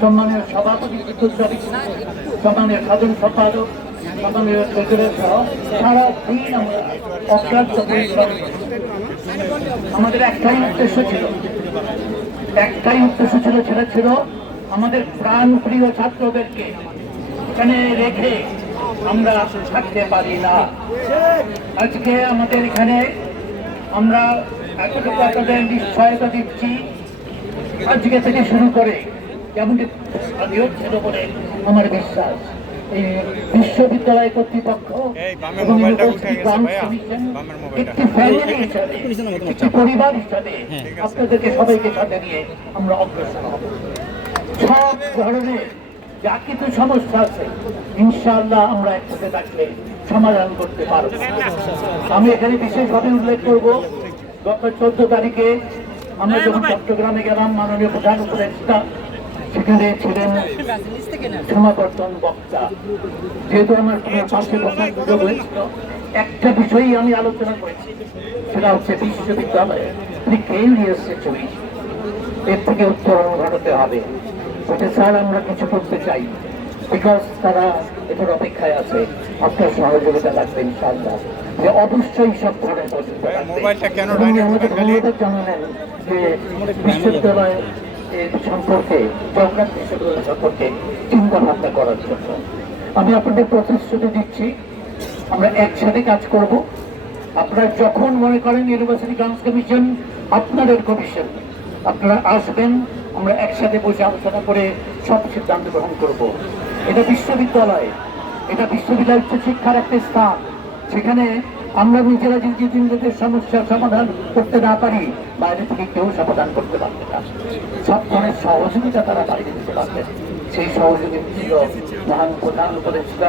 সম্মানীয় সভাপতি বিদ্যুৎ সম্মানীয় সাধারণ সম্পাদক সম্মানীয় ট্রেজারার সহ সারা দিন আমরা অক্লান্ত পরিশ্রম আমাদের একটাই উদ্দেশ্য ছিল, একটাই উদ্দেশ্য ছিল, সেটা ছিল আমাদের প্রাণ প্রিয় ছাত্রদেরকে এখানে রেখে আমরা থাকতে পারি না। আজকে আমাদের এখানে আমরা এতটুকু আপনাদের নিশ্চয়তা দিচ্ছি, আজকে থেকে শুরু করে ছিল বলে আমার বিশ্বাস। বিশ্ববিদ্যালয় কর্তৃপক্ষ এবং ইউনিভার্সিটি গ্রাউন্ড কমিশন একটি ফ্যামিলি হিসাবে একটি পরিবার হিসাবে আপনাদেরকে সবাইকে সাথে নিয়ে আমরা অগ্রসর হব। সব ধরনের যা কিছু সমস্যা আছে ইনশাআল্লাহ আমরা একসাথে থাকলে সমাধান করতে পারব। আমি এখানে বিশেষভাবে উল্লেখ করব গত চোদ্দ তারিখে আমরা যখন চট্টগ্রামে গেলাম মাননীয় প্রধান উপদেষ্টা সেখানে ছিলেন সমাবর্তন বক্তা। যেহেতু আমার পাশে বসার সুযোগ হয়েছিল একটা বিষয়ই আমি আলোচনা করেছি সেটা হচ্ছে বিশ্ববিদ্যালয়ে প্রিকেরিয়াস সিচুয়েশন এর থেকে উত্তরণ ঘটাতে হবে। ওটা স্যার আমরা কিছু করতে চাই। বিকজ তারা এটার অপেক্ষায় আছে। আপনার সহযোগিতা লাগবে ইনশাআল্লাহ। যে অবশ্যই সব ধরনের মোবাইলটা কেন আমাদের জানালেন যে বিশ্ববিদ্যালয় সম্পর্কে জগন্নাথ সম্পর্কে চিন্তা ভাবনা করার জন্য। আমি আপনাদের প্রতিশ্রুতি দিচ্ছি, আমরা একসাথে কাজ করব। আপনারা যখন মনে করেন ইউনিভার্সিটি গ্রাউন্ডস কমিশন আপনাদের কমিশন, আপনারা আসবেন, আমরা একসাথে বসে আলোচনা করে সব সিদ্ধান্ত গ্রহণ করব। এটা বিশ্ববিদ্যালয় এটা বিশ্ববিদ্যালয় উচ্চ শিক্ষার একটা স্থান। সেখানে আমরা নিজেরা যদি নিজেদের সমস্যার সমাধান করতে না পারি বাইরে থেকে কেউ সমাধান করতে পারবে না। সব ধরনের সহযোগিতা তারা বাইরে দিতে পারবে। সেই সহযোগিতা ছিল মহান প্রধান উপদেষ্টা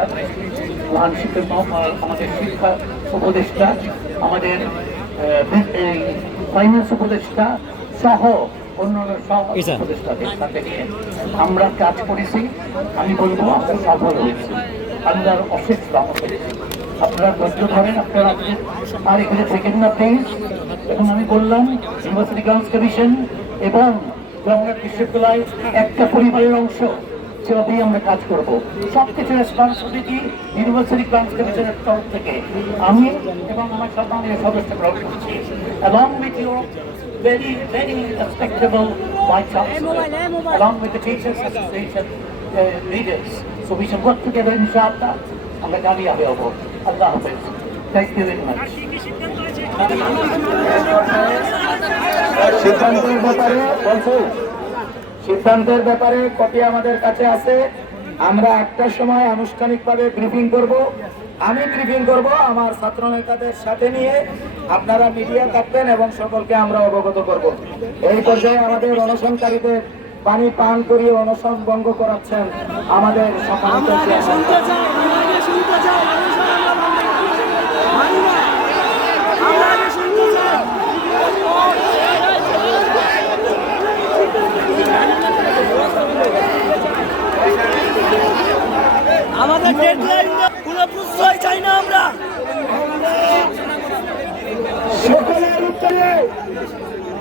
মহান শিক্ষক আমাদের শিক্ষা উপদেষ্টা আমাদের ফাইন্যান্স উপদেষ্টা সহ অন্যান্য সব উপদেষ্টাদের সাথে নিয়ে আমরা কাজ করেছি। আমি বলব আমরা সফল হয়েছি। আল্লাহর অশেষ হয়েছে আপনারা ধৈর্য ধরেন আপনারা আর এখানে থেকে না প্লিজ এবং আমি বললাম ইউনিভার্সিটি গ্রাউন্ডস কমিশন এবং জগন্নাথ বিশ্ববিদ্যালয় একটা পরিবারের অংশ সেভাবেই আমরা কাজ করব। সব কিছু রেসপন্সিবিলিটি ইউনিভার্সিটি গ্রাউন্ডস কমিশনের তরফ থেকে আমি এবং আমার সম্মানীয় সদস্য গ্রহণ করছি। এবং with your very, very respectable Vice Chancellor, along with the Teachers Association uh, leaders. So we shall work together, inshallah. আমরা কামিয়াবি হব। আল্লাহ হাফেজ। থ্যাংক ইউ ভেরি মাচ সিদ্ধান্তের ব্যাপারে, বলছি, সিদ্ধান্তের ব্যাপারে কপি আমাদের কাছে আছে। আমরা একটার সময় আনুষ্ঠানিকভাবে ব্রিফিং করব। আমি ব্রিফিং করব আমার ছাত্র নেতাদের সাথে নিয়ে। আপনারা মিডিয়া থাকবেন এবং সকলকে আমরা অবগত করব। এই পর্যায়ে আমাদের অনশনকারীদের পানি পান করিয়ে অনশন ভঙ্গ করাচ্ছেন আমাদের সম্মানিত আমাদের ডেডলাইন চাই না আমরা। সকলের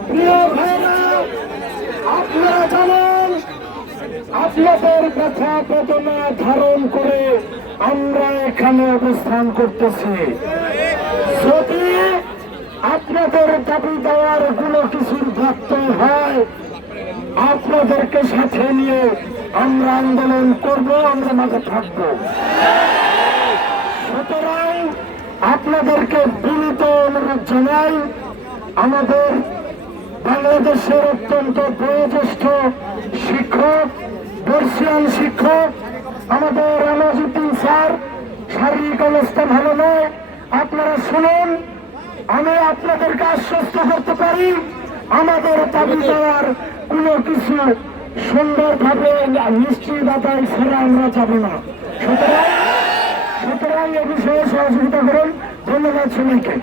প্রিয় ভাইরা, আপনারা জানেন, আপনাদের কথা বেদনা ধারণ করে আমরা এখানে অবস্থান করতেছি। যদি আপনাদের দাবি দেওয়ারগুলো কিছুর ধরতে হয়, আপনাদেরকে সাথে নিয়ে আমরা আন্দোলন করব, আমরা মাঝে থাকব। সুতরাং আপনাদেরকে বিনীত অনুরোধ জানাই, আমাদের বাংলাদেশের অত্যন্ত বয়োজ্যেষ্ঠ শিক্ষক, বর্ষিয়ান শিক্ষক, আমাদের রামাজুদ্দিন স্যার, শারীরিক অবস্থা ভালো নয়। আপনারা শুনুন, আমি আপনাদেরকে আশ্বস্ত করতে পারি, আমাদের দাবি দেওয়ার কোনো কিছু সুন্দরভাবে নিশ্চিততায় ছাড়া আমরা যাব না। সুতরাং সুতরাং এ বিষয়ে সহযোগিতা করুন। ধন্যবাদ সবাইকে।